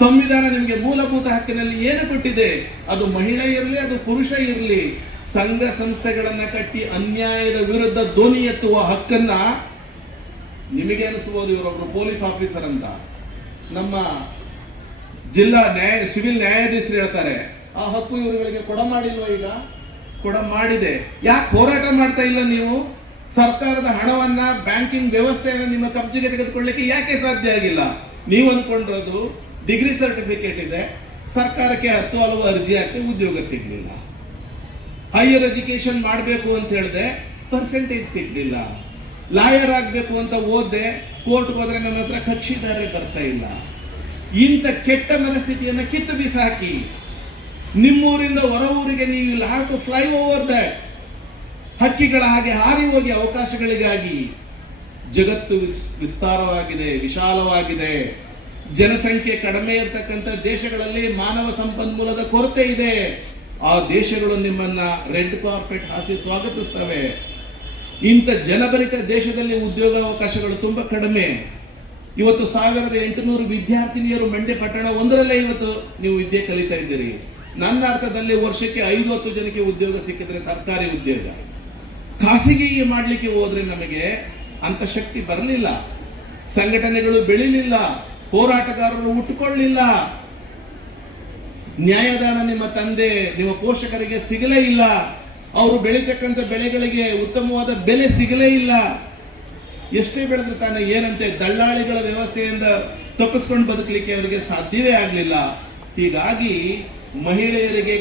ಸಂವಿಧಾನ ನಿಮಗೆ ಮೂಲಭೂತ ಹಕ್ಕಿನಲ್ಲಿ ಏನು ಕೊಟ್ಟಿದೆ? ಅದು ಮಹಿಳೆ ಇರಲಿ, ಅದು ಪುರುಷ ಇರಲಿ, ಸಂಘ ಸಂಸ್ಥೆಗಳನ್ನ ಕಟ್ಟಿ ಅನ್ಯಾಯದ ವಿರುದ್ಧ ಧ್ವನಿ ಎತ್ತುವ ಹಕ್ಕನ್ನ, ನಿಮಗೆ ಅನಿಸಬಹುದು ಇವರೊಬ್ರು ಪೊಲೀಸ್ ಆಫೀಸರ್ ಅಂತ, ನಮ್ಮ ಜಿಲ್ಲಾ ಸಿವಿಲ್ ನ್ಯಾಯಾಧೀಶರು ಹೇಳ್ತಾರೆ ಆ ಹಕ್ಕು ಇವರುಗಳಿಗೆ ಕೊಡ ಮಾಡಿಲ್ವ? ಈಗ ಕೊಡ ಮಾಡಿದೆ. ಯಾಕೆ ಹೋರಾಟ ಮಾಡ್ತಾ ಇಲ್ಲ ನೀವು? ಸರ್ಕಾರದ ಹಣವನ್ನ, ಬ್ಯಾಂಕಿಂಗ್ ವ್ಯವಸ್ಥೆಯನ್ನು ನಿಮ್ಮ ಕಬ್ಜೆಗೆ ತೆಗೆದುಕೊಳ್ಳಿಕ್ಕೆ ಯಾಕೆ ಸಾಧ್ಯ ಆಗಿಲ್ಲ? ನೀವು ಅನ್ಕೊಂಡಿರೋದು ಡಿಗ್ರಿ ಸರ್ಟಿಫಿಕೇಟ್ ಇದೆ, ಸರ್ಕಾರಕ್ಕೆ 10 ಹಲವು ಅರ್ಜಿ ಹಾಕಿ ಉದ್ಯೋಗ ಸಿಗ್ಲಿಲ್ಲ. ಹೈಯರ್ ಎಜುಕೇಶನ್ ಮಾಡಬೇಕು ಅಂತ ಹೇಳಿದೆ, ಪರ್ಸೆಂಟೇಜ್ ಸಿಗ್ಲಿಲ್ಲ. ಲಾಯರ್ ಆಗ್ಬೇಕು ಅಂತ ಓದ್ದೆ, ಕೋರ್ಟ್ಗೆ ಹೋದ್ರೆ ನನ್ನ ಹತ್ರ ಕಕ್ಷಿದಾರರೇ ಬರ್ತಾ ಇಲ್ಲ. ಇಂಥ ಕೆಟ್ಟ ಮನಸ್ಥಿತಿಯನ್ನ ಕಿತ್ತು ಬಿಸಾಕಿ ನಿಮ್ಮೂರಿಂದ ಹೊರ ಊರಿಗೆ ನೀವು have to fly over that. ಹಕ್ಕಿಗಳ ಹಾಗೆ ಹಾರಿ ಹೋಗಿ ಅವಕಾಶಗಳಿಗಾಗಿ. ಜಗತ್ತು ವಿಸ್ತಾರವಾಗಿದೆ, ವಿಶಾಲವಾಗಿದೆ. ಜನಸಂಖ್ಯೆ ಕಡಿಮೆ ಇರತಕ್ಕಂಥ ದೇಶಗಳಲ್ಲಿ ಮಾನವ ಸಂಪನ್ಮೂಲದ ಕೊರತೆ ಇದೆ. ಆ ದೇಶಗಳು ನಿಮ್ಮನ್ನ ರೆಡ್ ಕಾರ್ಪೆಟ್ ಹಾಸಿ ಸ್ವಾಗತಿಸ್ತವೆ. ಇಂಥ ಜನಭರಿತ ದೇಶದಲ್ಲಿ ಉದ್ಯೋಗಾವಕಾಶಗಳು ತುಂಬಾ ಕಡಿಮೆ. ಇವತ್ತು 1800 ವಿದ್ಯಾರ್ಥಿನಿಯರು ಮಂಡ್ಯ ಪಟ್ಟಣ ಒಂದರಲ್ಲೇ ಇವತ್ತು ನೀವು ವಿದ್ಯೆ ಕಲಿತಾ ಇದ್ದೀರಿ. ನನ್ನ ಅರ್ಥದಲ್ಲಿ ವರ್ಷಕ್ಕೆ 5-10 ಜನಕ್ಕೆ ಉದ್ಯೋಗ ಸಿಕ್ಕಿದ್ರೆ ಸರ್ಕಾರಿ ಉದ್ಯೋಗ. ಖಾಸಗಿಗೆ ಮಾಡ್ಲಿಕ್ಕೆ ಹೋದ್ರೆ ನಮಗೆ ಅಂತ ಶಕ್ತಿ ಬರಲಿಲ್ಲ, ಸಂಘಟನೆಗಳು ಬೆಳಿಲಿಲ್ಲ, ಹೋರಾಟಗಾರರು ಹುಟ್ಟುಕೊಳ್ಳಿಲ್ಲ, ನ್ಯಾಯದಾನ ನಿಮ್ಮ ತಂದೆ ನಿಮ್ಮ ಪೋಷಕರಿಗೆ ಸಿಗಲೇ ಇಲ್ಲ, ಅವರು ಬೆಳೀತಕ್ಕಂಥ ಬೆಳೆಗಳಿಗೆ ಉತ್ತಮವಾದ ಬೆಲೆ ಸಿಗಲೇ ಇಲ್ಲ. ಎಷ್ಟೇ ಬೆಳೆದ್ರು ತಾನೆ ಏನಂತೆ ದಳ್ಳಾಳಿಗಳ ವ್ಯವಸ್ಥೆಯಿಂದ ತಪ್ಪಿಸ್ಕೊಂಡು ಬದುಕಲಿಕ್ಕೆ ಅವರಿಗೆ ಸಾಧ್ಯವೇ ಆಗಲಿಲ್ಲ. ಹೀಗಾಗಿ ಮಹಿಳೆಯರಿಗೆ